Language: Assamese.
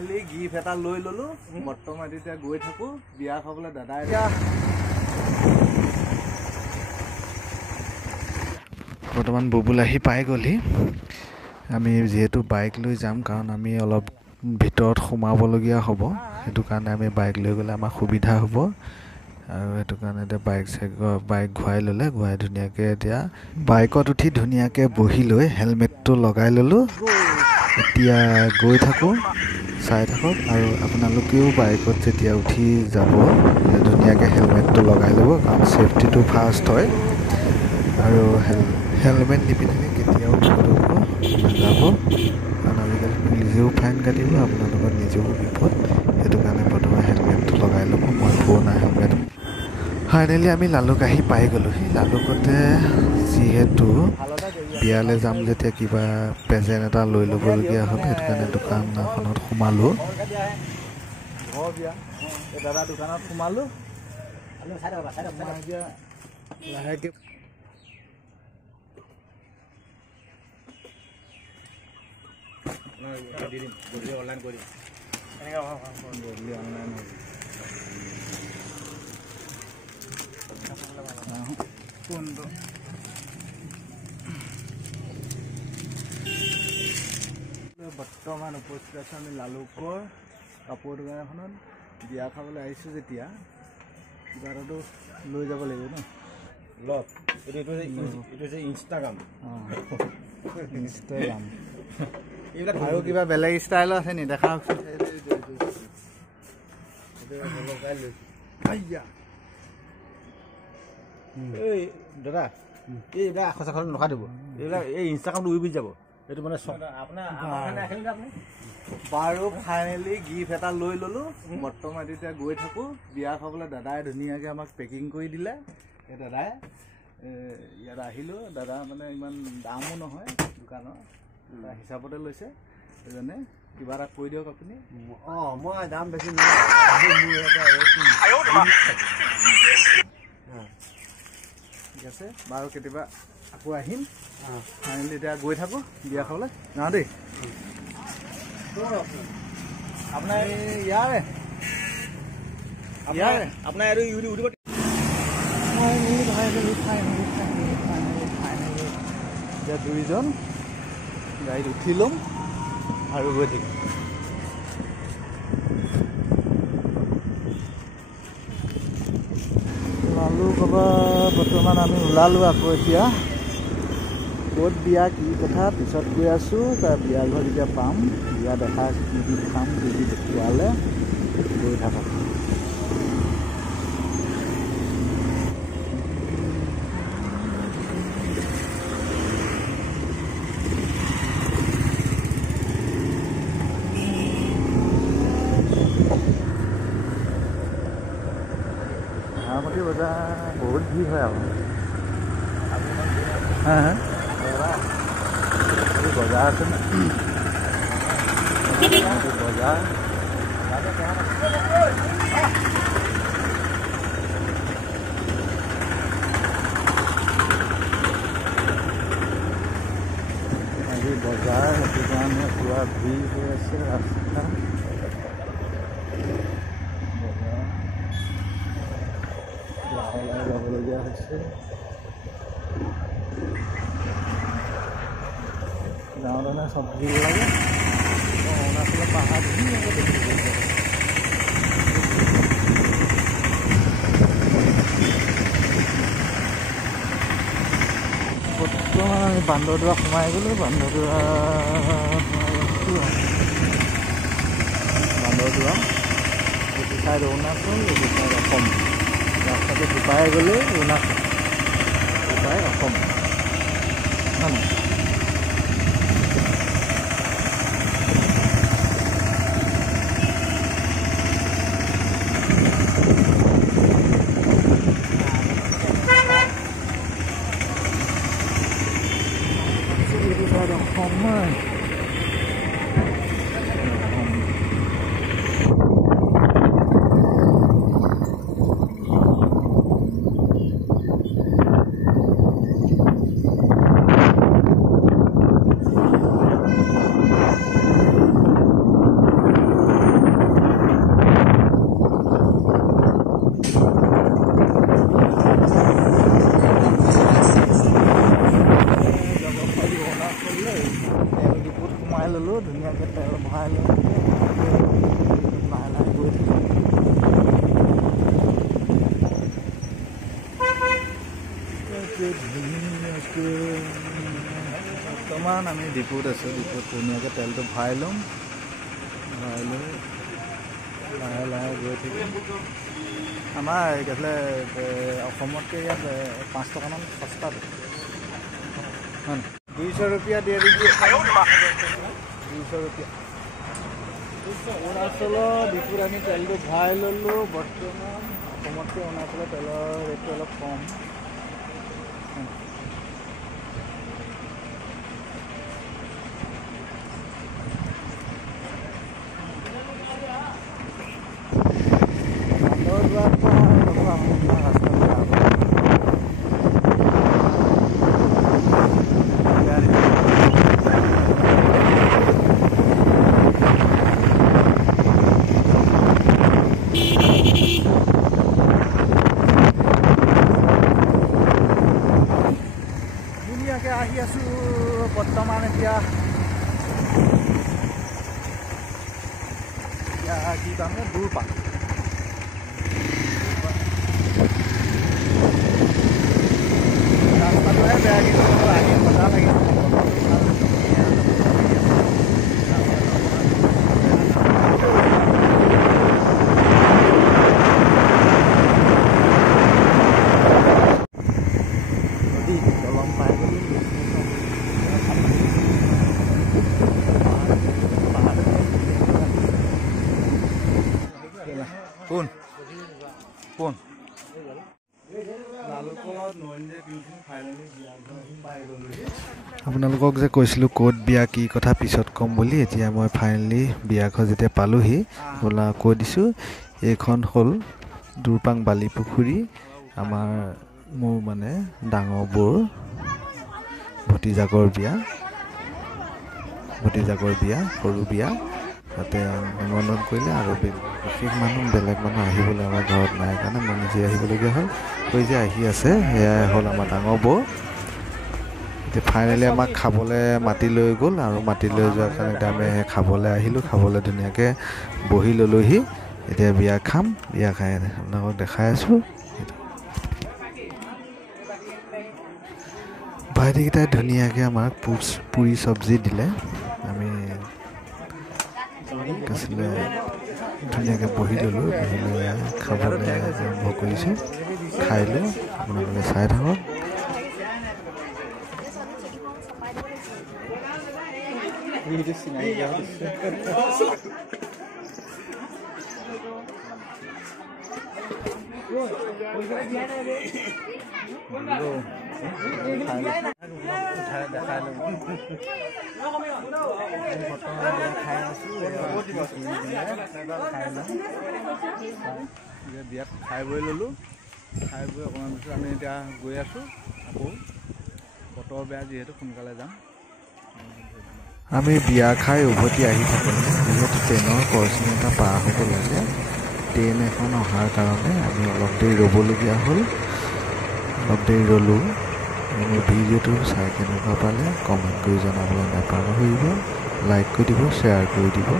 গিফ্ট এটা লৈ ললো বৰ্তমান এতিয়া গৈ থাকো বিয়া খাবলৈ দাদাই বৰ্তমান বুবুল আহি পাই গ'লি আমি যেহেতু বাইক লৈ যাম কাৰণ আমি অলপ ভিতৰত সোমাবলগীয়া হ'ব সেইটো কাৰণে আমি বাইক লৈ গ'লে আমাৰ সুবিধা হ'ব আৰু সেইটো কাৰণে এতিয়া বাইক ঘূৰাই ল'লে ঘূৰাই ধুনীয়াকৈ এতিয়া বাইকত উঠি ধুনীয়াকৈ বহি লৈ হেলমেটটো লগাই ল'লোঁ এতিয়া গৈ থাকোঁ চাই থাকক আৰু আপোনালোকেও বাইকত যেতিয়া উঠি যাব ধুনীয়াকৈ হেলমেটটো লগাই ল'ব কাৰণ ছেফটিটো ফাৰ্ষ্ট হয় আৰু হেলমেট নিপিন্ধাকৈ কেতিয়াও নাযাব কাৰণ আজিকালি পুলিচেও ফাইন কাটিব আপোনালোকৰ নিজেও বিপদ সেইটো কাৰণে প্ৰথমে হেলমেটটো লগাই ল'ব মই পুৰণা হেলমেট ফাইনেলি আমি লালুক আহি পাই গ'লোহি লালুকতে যিহেতু বিয়ালৈ যাম যেতিয়া কিবা প্ৰেজেণ্ট এটা লৈ ল'বলগীয়া হ'ল সেইটো কাৰণে দোকান এখনত সোমালোঁ দাদা দোকানত সোমালোঁ লাহেকৈ অনলাইন কৰিম অনলাইন কোনটো বৰ্তমান উপস্থিত আছোঁ আমি লালুকৰ কাপোৰ দোকান এখনত বিয়া খাবলৈ আহিছোঁ যেতিয়া কিবা এটাতো লৈ যাব লাগিব ন লগ এইটো হৈছে ইনষ্টাগ্ৰাম এইবিলাক আৰু কিবা বেলেগ ষ্টাইলৰ আছে নি দেখা এই দাদা এইবিলাক আখৰ চাখৰ নখা দিব এইবিলাক এই ইনষ্টাগ্ৰামটো উৰি গুচি যাব এইটো মানে বাৰু ফাইনেলি গিফ্ট এটা লৈ ল'লোঁ বৰ্তমান এতিয়া গৈ থাকোঁ বিয়া খাবলৈ দাদাই ধুনীয়াকৈ আমাক পেকিং কৰি দিলে এই দাদাই ইয়াত আহিলোঁ দাদা মানে ইমান দামো নহয় দোকানৰ হিচাপতে লৈছে এজনে কিবা এটা কৈ দিয়ক আপুনি অঁ মই দাম বেছি ঠিক আছে বাৰু কেতিয়াবা আকৌ আহিম ফাইনেলি এতিয়া গৈ থাকোঁ বিয়া খাবলৈ যাওঁ দেই আপোনাৰ ইয়াৰে আপোনাৰ আৰু ইউটিউব এতিয়া দুইজন গাড়ীত উঠি ল'ম আৰু গৈ থাকিম লালু ক'বা বৰ্তমান আমি ওলালোঁ আকৌ এতিয়া ক'ত বিয়া কি কথা পিছত গৈ আছোঁ তাৰ বিয়া ঘৰ যেতিয়া পাম বিয়া দেখা কি কি খাম কি কি দেখুৱালে গৈ থাকক হাঁহমতি বজাৰ বহুত ভিৰ হয় আৰু বজাৰ আছে বজাৰ আজি বজাৰ সেইটো কাৰণে পুৰা ভিৰ হৈ আছে ৰাস্তা যাবলগীয়া হৈছে গাঁৱত মানে চব্জি লাগে অৰুণাচলৰ পাহাৰ ধুনীয়াকৈ দেখিবলৈ বৰ্তমান আমি বান্দৰদোৱা সোমাই গ'লোঁ বান্দৰদোৱা এইটো চাইড অৰুণাচল এইটো চাইড অসম ৰাস্তাটো দুপাই গ'লে অৰুণাচল দুপাই অসম হয় নাই বৰ্তমান আমি ডিপুত আছোঁ। ডিপুত ধুনীয়াকৈ তেলটো ভৰাই ল'ম। ভৰাই লৈ লাহে লাহে গৈ থাকিম। আমাৰ এইফালে অসমতকৈ ইয়াত 5 টকামান সস্তা হয়। 200 रुपया দিয়ে দিবি। 200 रुपया। অৰুণাচলৰ ডিপুত আমি তেলটো ভৰাই ল'লোঁ। বৰ্তমান অসমতকৈ অৰুণাচলৰ তেলৰ ৰেটটো অলপ কম। ধুনীয়াকৈ আহি আছোঁ বৰ্তমান এতিয়া কি তাৰমানে দূৰপাং। ৰাস্তাটোহে বেয়া, কিন্তু আহি মজা লাগে। দলং পাই গ'লো। কোন কোন আপোনালোকক যে কৈছিলোঁ ক'ত বিয়া কি কথা পিছত ক'ম বুলি, এতিয়া মই ফাইনেলি বিয়াখন যেতিয়া পালোহি আপোনাক কৈ দিছোঁ। এইখন হ'ল দুৰপাং বালিপুখুৰী। মোৰ মানে ডাঙৰ বৌৰ ভতিজাকৰ বিয়া, সৰু বিয়া। তাতে নিমন্ত্ৰণ কৰিলে আৰু বিশেষ মানুহ বেলেগ মানুহ আহিবলৈ আমাৰ ঘৰত নাই কাৰণে মই নিজে আহিবলগীয়া হ'ল। কৈ যে আহি আছে, সেয়াই হ'ল আমাৰ ডাঙৰ বৌ। এতিয়া ফাইনেলি আমাক খাবলৈ মাতি লৈ গ'ল, আৰু মাতি লৈ যোৱাৰ কাৰণে এতিয়া আমি খাবলৈ আহিলোঁ। খাবলৈ ধুনীয়াকৈ বহি ল'লোহি। এতিয়া বিয়া খাম। বিয়া খাই আপোনালোকক দেখাই আছোঁ। ভাইটিকেইটাই ধুনীয়াকৈ আমাক পুৰি চব্জি দিলে। আমি আছিলে ধুনীয়াকৈ বহি ল'লোঁ। বহি লৈ খাবলৈ আৰম্ভ কৰিছোঁ। খাই লৈ আপোনালোকে চাই থাকক। বিয়াত খাই বৈ ল'লোঁ। খাই বৈ অকণমান পিছত আমি এতিয়া গৈ আছোঁ। আকৌ বতৰ বেয়া যিহেতু সোনকালে যাম। আমি বিয়া খাই উভতি আহি থাকোঁ। যিহেতু ট্ৰেইনৰ ক্ৰচিং এটা পাৰ হ'ব লাগে, ট্ৰেইন এখন অহাৰ কাৰণে আমি অলপ দেৰি ৰ'বলগীয়া হ'ল। অলপ দেৰি ৰ'লোঁ। মোৰ ভিডিঅ'টো চাই কেনেকুৱা পালে কমেণ্ট কৰি জনাবলৈ নাপাহৰিব। লাইক কৰি দিব, শ্বেয়াৰ কৰি দিব।